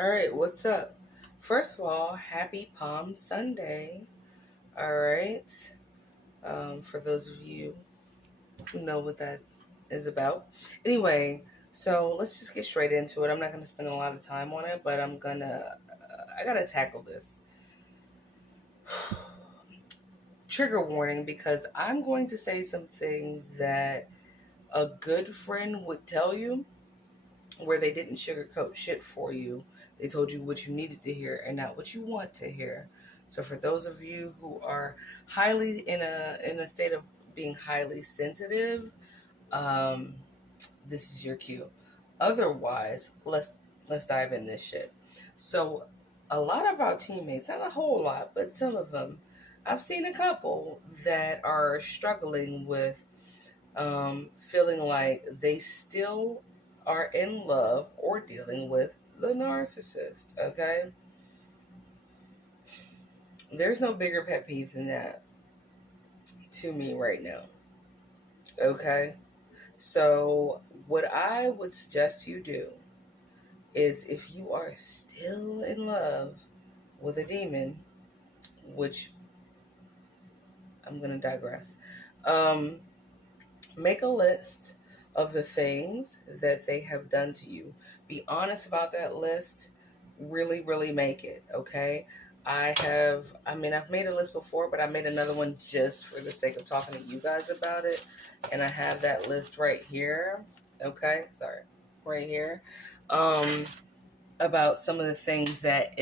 All right, what's up? First of all, happy Palm Sunday. All right. For those of you who know what that is about. Anyway, so let's just get straight into it. I'm not going to spend a lot of time on it, but I got to tackle this. Trigger warning because I'm going to say some things that a good friend would tell you where they didn't sugarcoat shit for you. They told you what you needed to hear and not what you want to hear. So for those of you who are highly in a state of being highly sensitive, um, this is your cue. Otherwise, let's dive in this shit. So a lot of our teammates, not a whole lot, but some of them, I've seen a couple that are struggling with feeling like they still are in love or dealing with the narcissist. Okay, there's no bigger pet peeve than that to me right now. Okay, so what I would suggest you do is if you are still in love with a demon, which I'm gonna digress, um, make a list of the things that they have done to you. Be honest about that list. Really, really make it, okay? I've made a list before, but I made another one just for the sake of talking to you guys about it. And I have that list right here, okay? Sorry, right here. Um, about some of the things that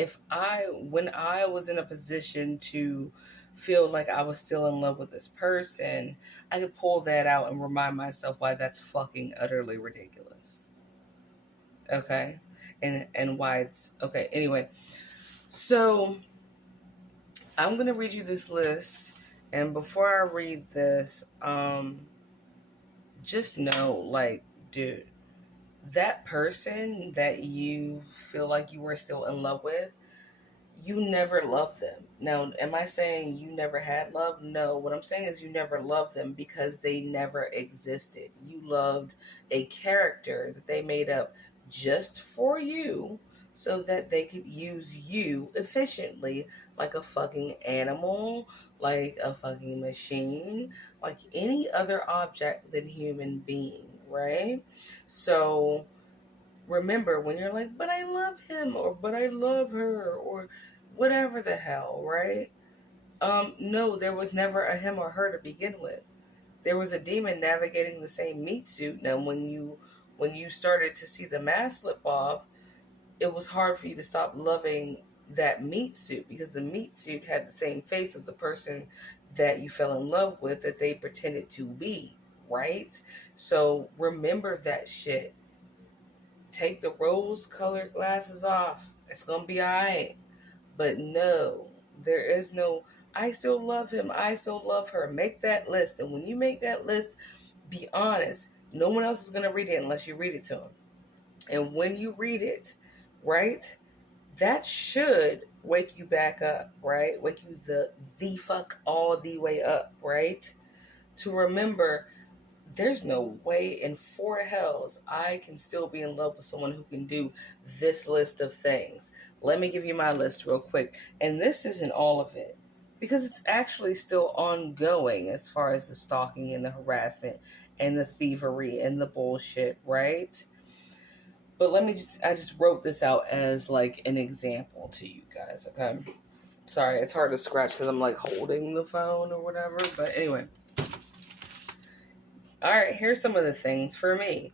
when I was in a position to feel like I was still in love with this person, I could pull that out and remind myself why that's fucking utterly ridiculous. Okay? And why it's okay. Anyway, so I'm gonna read you this list, and before I read this, just know, like, dude, that person that you feel like you were still in love with, you never loved them. Now, am I saying you never had love? No. What I'm saying is you never loved them because they never existed. You loved a character that they made up just for you so that they could use you efficiently, like a fucking animal, like a fucking machine, like any other object than human being, right? So remember, when you're like, but I love him, or but I love her, or whatever the hell, right? No, there was never a him or her to begin with. There was a demon navigating the same meat suit. Now when you started to see the mask slip off, it was hard for you to stop loving that meat suit because the meat suit had the same face of the person that you fell in love with that they pretended to be, right? So remember that shit. Take the rose colored glasses off. It's gonna be alright. But no, there is no, I still love him, I still love her. Make that list. And when you make that list, be honest. No one else is gonna read it unless you read it to them. And when you read it, right, that should wake you back up, right? Wake you the fuck all the way up, right? To remember there's no way in four hells I can still be in love with someone who can do this list of things. Let me give you my list real quick. And this isn't all of it because it's actually still ongoing as far as the stalking and the harassment and the thievery and the bullshit, right? But I just wrote this out as like an example to you guys, okay? Sorry, it's hard to scratch because I'm like holding the phone or whatever. But anyway. All right, here's some of the things for me.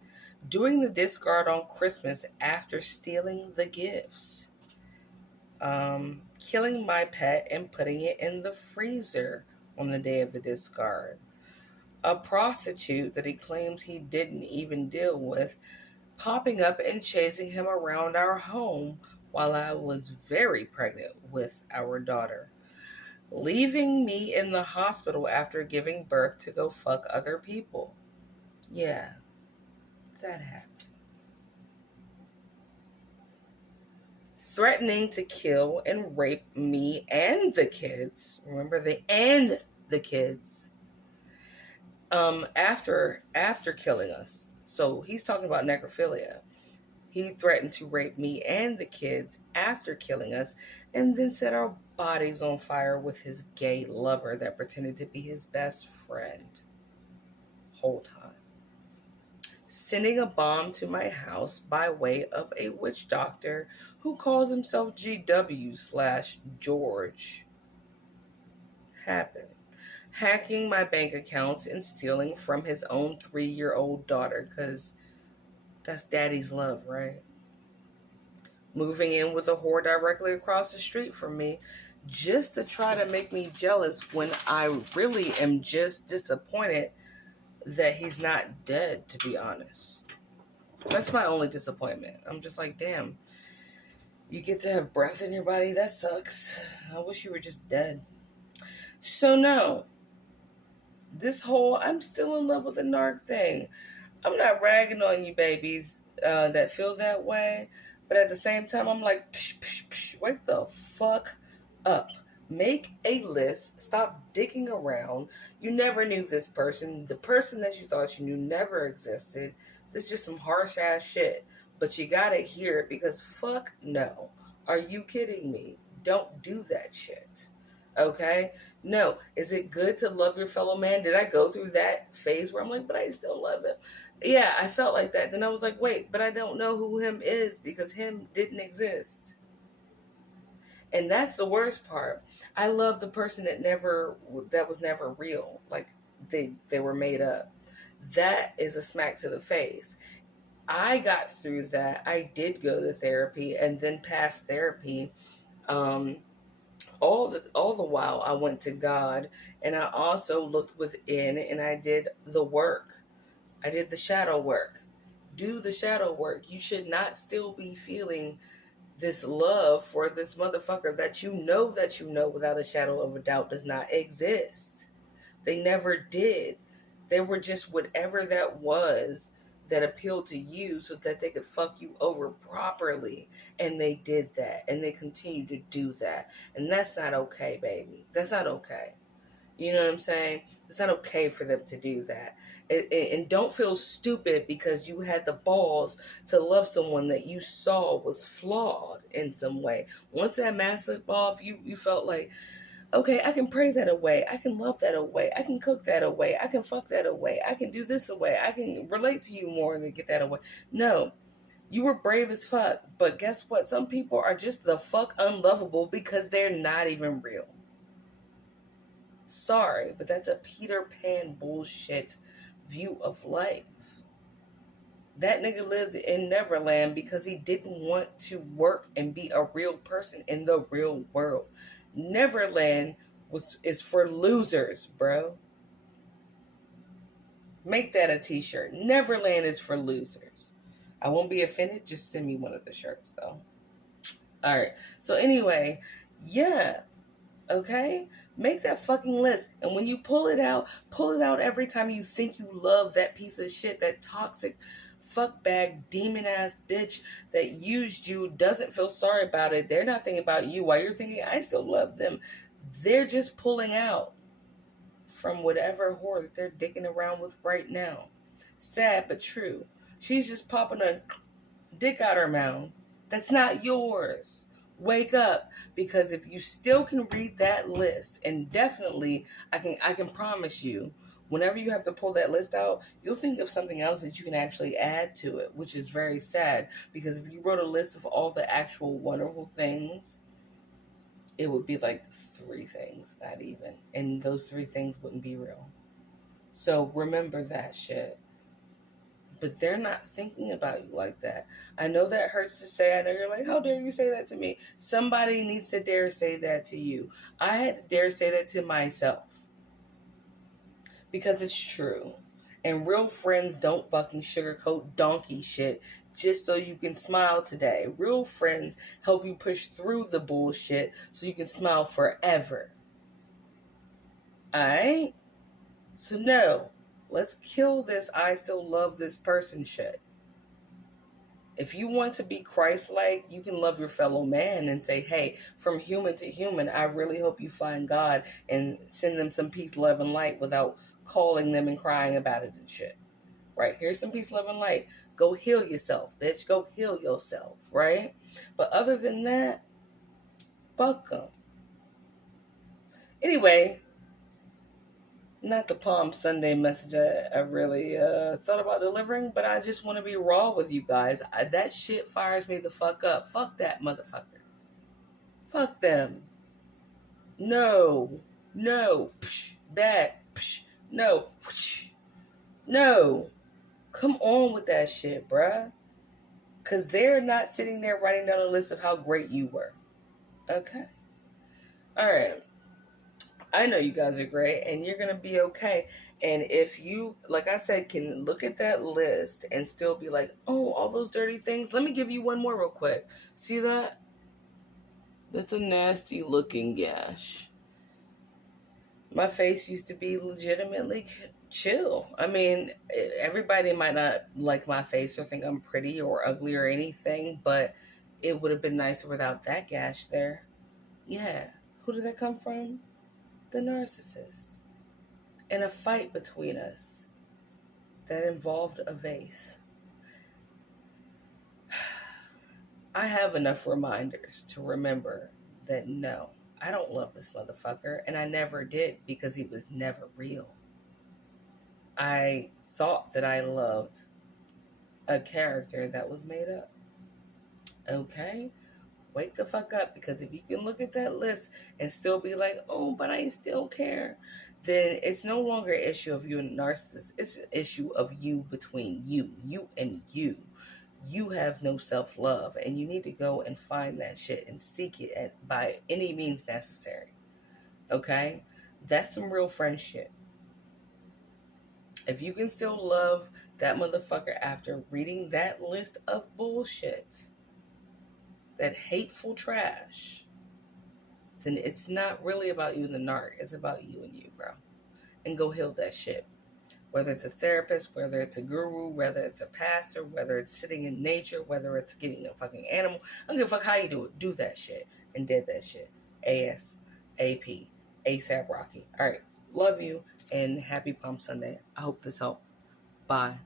Doing the discard on Christmas after stealing the gifts. Killing my pet and putting it in the freezer on the day of the discard. A prostitute that he claims he didn't even deal with popping up and chasing him around our home while I was very pregnant with our daughter. Leaving me in the hospital after giving birth to go fuck other people. Yeah, that happened. Threatening to kill and rape me and the kids. Remember the kids. After killing us. So he's talking about necrophilia. He threatened to rape me and the kids after killing us, and then set our bodies on fire with his gay lover that pretended to be his best friend. Whole time. Sending a bomb to my house by way of a witch doctor who calls himself GW/George. Happened. Hacking my bank accounts and stealing from his own 3-year-old daughter, because that's daddy's love, right? Moving in with a whore directly across the street from me just to try to make me jealous when I really am just disappointed that he's not dead, to be honest. That's my only disappointment. I'm just like, damn, you get to have breath in your body? That sucks. I wish you were just dead. So no, this whole I'm still in love with the narc thing, I'm not ragging on you babies that feel that way, but at the same time, I'm like, psh, psh, psh, wake the fuck up. Make a list. Stop dicking around. You never knew this person. The person that you thought you knew never existed. This is just some harsh ass shit. But you gotta hear it because fuck no. Are you kidding me? Don't do that shit. Okay? No. Is it good to love your fellow man? Did I go through that phase where I'm like, but I still love him? Yeah, I felt like that. Then I was like, wait, but I don't know who him is because him didn't exist. And that's the worst part. I love the person that was never real. Like they were made up. That is a smack to the face. I got through that. I did go to therapy and then past therapy. All the while I went to God, and I also looked within and I did the work. I did the shadow work. Do the shadow work. You should not still be feeling this love for this motherfucker that you know without a shadow of a doubt does not exist. They never did. They were just whatever that was that appealed to you so that they could fuck you over properly. And they did that. And they continue to do that. And that's not okay, baby. That's not okay. You know what I'm saying? It's not okay for them to do that. And don't feel stupid because you had the balls to love someone that you saw was flawed in some way. Once that mask slipped off, you felt like, okay, I can pray that away. I can love that away. I can cook that away. I can fuck that away. I can do this away. I can relate to you more and get that away. No, you were brave as fuck. But guess what? Some people are just the fuck unlovable because they're not even real. Sorry, but that's a Peter Pan bullshit view of life. That nigga lived in Neverland because he didn't want to work and be a real person in the real world. Neverland is for losers, bro. Make that a t-shirt. Neverland is for losers. I won't be offended. Just send me one of the shirts, though. All right. So anyway, yeah. Okay? Make that fucking list. And when you pull it out every time you think you love that piece of shit, that toxic fuckbag demon ass bitch that used you, doesn't feel sorry about it. They're not thinking about you while you're thinking, I still love them. They're just pulling out from whatever whore that they're dicking around with right now. Sad but true. She's just popping a dick out her mouth. That's not yours. Wake up, because if you still can read that list, and definitely I can promise you, whenever you have to pull that list out, you'll think of something else that you can actually add to it, which is very sad, because if you wrote a list of all the actual wonderful things, it would be like 3 things, not even, and those 3 things wouldn't be real. So remember that shit. But they're not thinking about you like that. I know that hurts to say. I know you're like, how dare you say that to me? Somebody needs to dare say that to you. I had to dare say that to myself. Because it's true. And real friends don't fucking sugarcoat donkey shit just so you can smile today. Real friends help you push through the bullshit so you can smile forever. Alright? So no. Let's kill this I still love this person shit. If you want to be Christ-like, you can love your fellow man and say, hey, from human to human, I really hope you find God, and send them some peace, love, and light without calling them and crying about it and shit. Right? Here's some peace, love, and light. Go heal yourself, bitch. Go heal yourself, right? But other than that, fuck them. Anyway, not the Palm Sunday message I really thought about delivering, but I just want to be raw with you guys. That shit fires me the fuck up. Fuck that motherfucker. Fuck them. No. No. Psh, bad. Psh, no. Psh, no. Come on with that shit, bruh. Because they're not sitting there writing down a list of how great you were. Okay? All right. I know you guys are great and you're going to be okay. And if you, like I said, can look at that list and still be like, oh, all those dirty things. Let me give you one more real quick. See that? That's a nasty looking gash. My face used to be legitimately chill. I mean, everybody might not like my face or think I'm pretty or ugly or anything, but it would have been nicer without that gash there. Yeah. Who did that come from? The narcissist. And a fight between us that involved a vase. I have enough reminders to remember that no, I don't love this motherfucker, and I never did because he was never real. I thought that I loved a character that was made up. Okay? Wake the fuck up, because if you can look at that list and still be like, oh, but I still care, then it's no longer an issue of you and narcissist. It's an issue of you between you and you. You have no self-love, and you need to go and find that shit and seek it by any means necessary. Okay? That's some real friendship. If you can still love that motherfucker after reading that list of bullshit, that hateful trash, then it's not really about you and the narc. It's about you and you, bro. And go heal that shit. Whether it's a therapist, whether it's a guru, whether it's a pastor, whether it's sitting in nature, whether it's getting a fucking animal. I don't give a fuck how you do it. Do that shit. And did that shit. ASAP. ASAP Rocky. All right. Love you and happy Palm Sunday. I hope this helped. Bye.